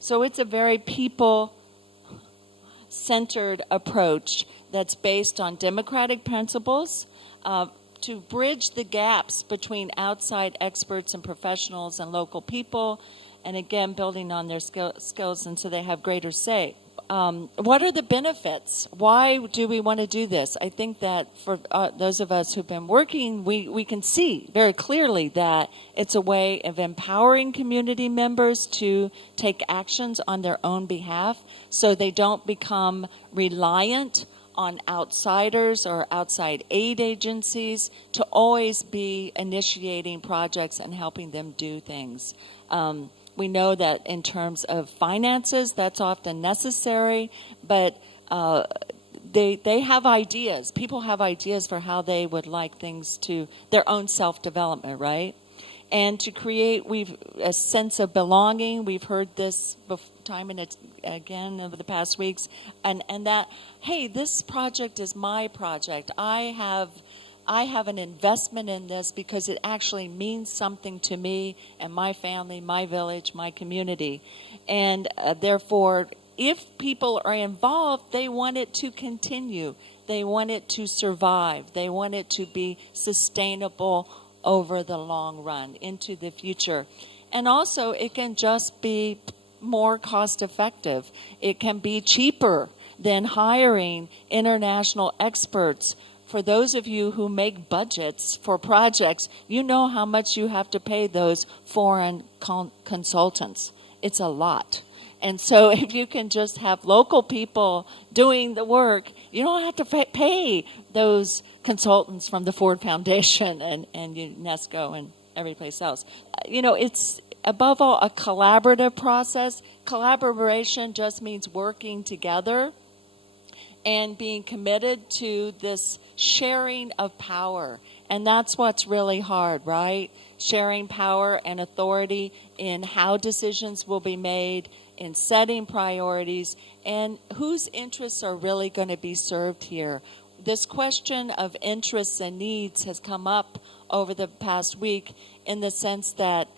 So it's a very people-centered approach that's based on democratic principles to bridge the gaps between outside experts and professionals and local people, and again, building on their skills, and so they have greater say. What are the benefits? Why do we want to do this? I think that for those of us who've been working, we can see very clearly that it's a way of empowering community members to take actions on their own behalf so they don't become reliant on outsiders or outside aid agencies to always be initiating projects and helping them do things. We know that in terms of finances, that's often necessary, but they have ideas. People have ideas for how they would like things to, their own self-development, right? And to create a sense of belonging. We've heard this time and again over the past weeks, and that, hey, this project is my project. I have an investment in this because it actually means something to me and my family, my village, my community. And therefore, if people are involved, they want it to continue. They want it to survive. They want it to be sustainable over the long run, into the future. And also, it can just be more cost effective. It can be cheaper than hiring international experts. For those of you who make budgets for projects, you know how much you have to pay those foreign consultants. It's a lot. And so if you can just have local people doing the work, you don't have to pay those consultants from the Ford Foundation and UNESCO and every place else. It's above all a collaborative process. Collaboration just means working together and being committed to this sharing of power. And that's what's really hard, right? Sharing power and authority in how decisions will be made, in setting priorities, and whose interests are really going to be served here. This question of interests and needs has come up over the past week in the sense that,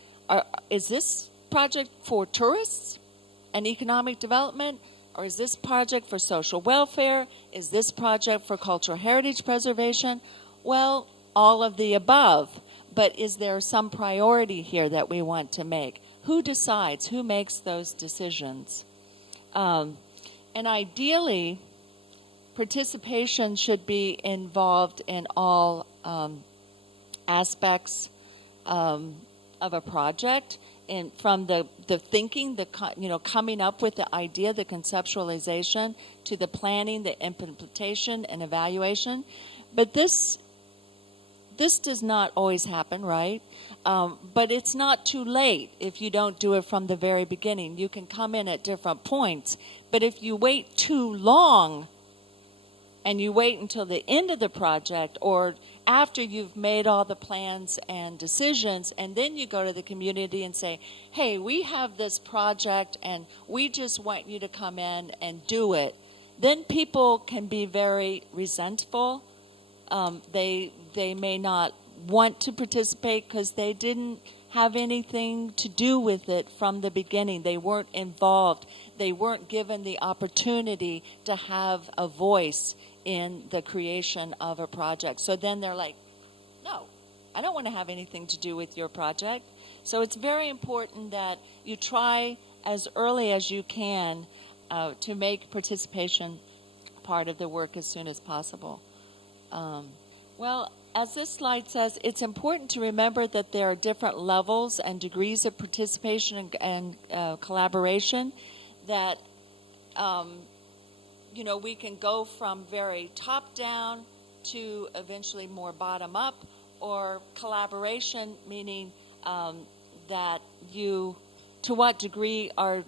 is this project for tourists and economic development? Or is this project for social welfare? Is this project for cultural heritage preservation? Well, all of the above. But is there some priority here that we want to make? Who decides? Who makes those decisions? And ideally, participation should be involved in all aspects of a project. And from the thinking, coming up with the idea, the conceptualization, to the planning, the implementation, and evaluation. But this does not always happen, right? But it's not too late if you don't do it from the very beginning. You can come in at different points. But if you wait too long and you wait until the end of the project or after you've made all the plans and decisions, and then you go to the community and say, hey, we have this project and we just want you to come in and do it, then people can be very resentful. They may not want to participate because they didn't have anything to do with it from the beginning. They weren't involved. They weren't given the opportunity to have a voice in the creation of a project. So then they're like, no, I don't want to have anything to do with your project. So it's very important that you try as early as you can to make participation part of the work as soon as possible. Well, as this slide says, it's important to remember that there are different levels and degrees of participation and collaboration that we can go from very top-down to eventually more bottom-up, or collaboration, meaning that to what degree are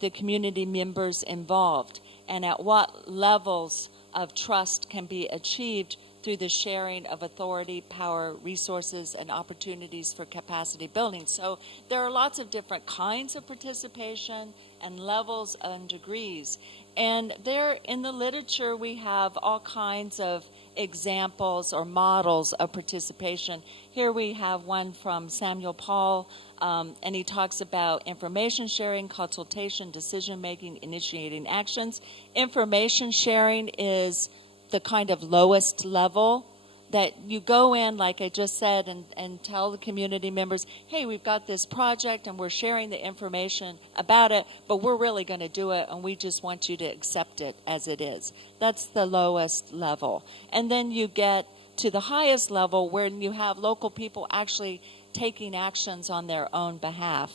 the community members involved, and at what levels of trust can be achieved through the sharing of authority, power, resources, and opportunities for capacity building. So there are lots of different kinds of participation and levels and degrees. And there in the literature we have all kinds of examples or models of participation. Here we have one from Samuel Paul And he talks about information sharing, consultation, decision-making, initiating actions. Information sharing is the kind of lowest level that you go in, like I just said, and tell the community members, hey, we've got this project and we're sharing the information about it, but we're really going to do it and we just want you to accept it as it is. That's the lowest level. And then you get to the highest level where you have local people actually taking actions on their own behalf.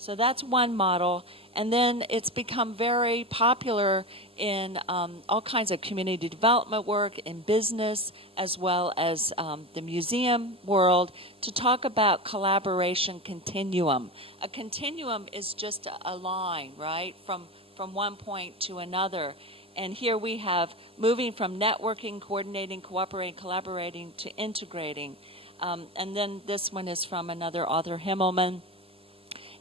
So that's one model. And then it's become very popular in all kinds of community development work, in business, as well as the museum world, to talk about collaboration continuum. A continuum is just a line, right, from one point to another. And here we have moving from networking, coordinating, cooperating, collaborating to integrating. And then this one is from another author, Himmelman.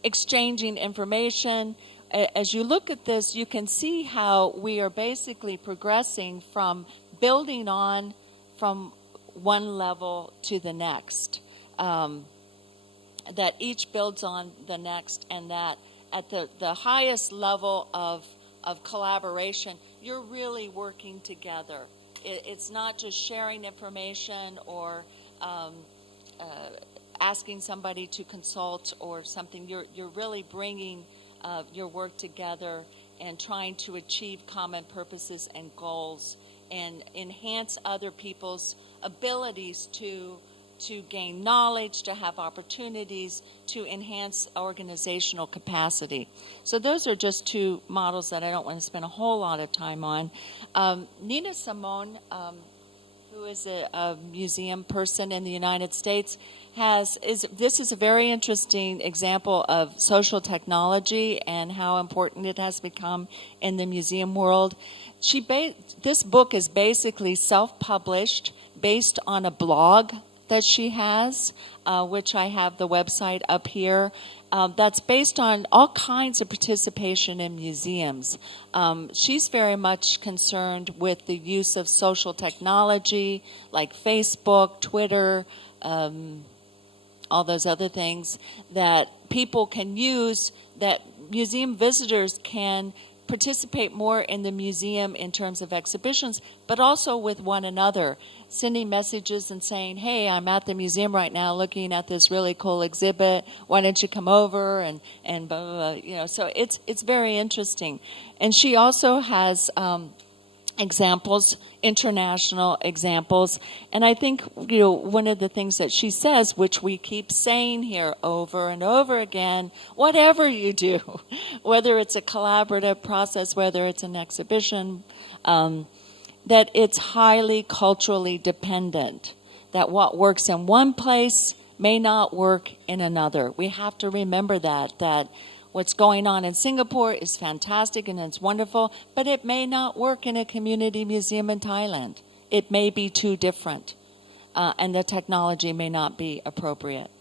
Exchanging information. As you look at this, you can see how we are basically progressing from building on from one level to the next. That each builds on the next, and that at the highest level of collaboration, you're really working together. It's not just sharing information or asking somebody to consult or something. You're really bringing your work together and trying to achieve common purposes and goals and enhance other people's abilities to gain knowledge, to have opportunities, to enhance organizational capacity. So those are just two models that I don't want to spend a whole lot of time on. Nina Simone, who is a museum person in the United States, this is a very interesting example of social technology and how important it has become in the museum world. This book is basically self-published based on a blog that she has, which I have the website up here. That's based on all kinds of participation in museums. She's very much concerned with the use of social technology like Facebook, Twitter, all those other things that people can use, that museum visitors can participate more in the museum in terms of exhibitions, but also with one another, sending messages and saying, hey, I'm at the museum right now looking at this really cool exhibit. Why don't you come over? And blah, blah, blah. You know, so it's very interesting. And she also has examples, international examples. And I think, you know, one of the things that she says, which we keep saying here over and over again, whatever you do, whether it's a collaborative process, whether it's an exhibition, that it's highly culturally dependent, that what works in one place may not work in another. We have to remember that what's going on in Singapore is fantastic and it's wonderful, but it may not work in a community museum in Thailand. It may be too different, and the technology may not be appropriate.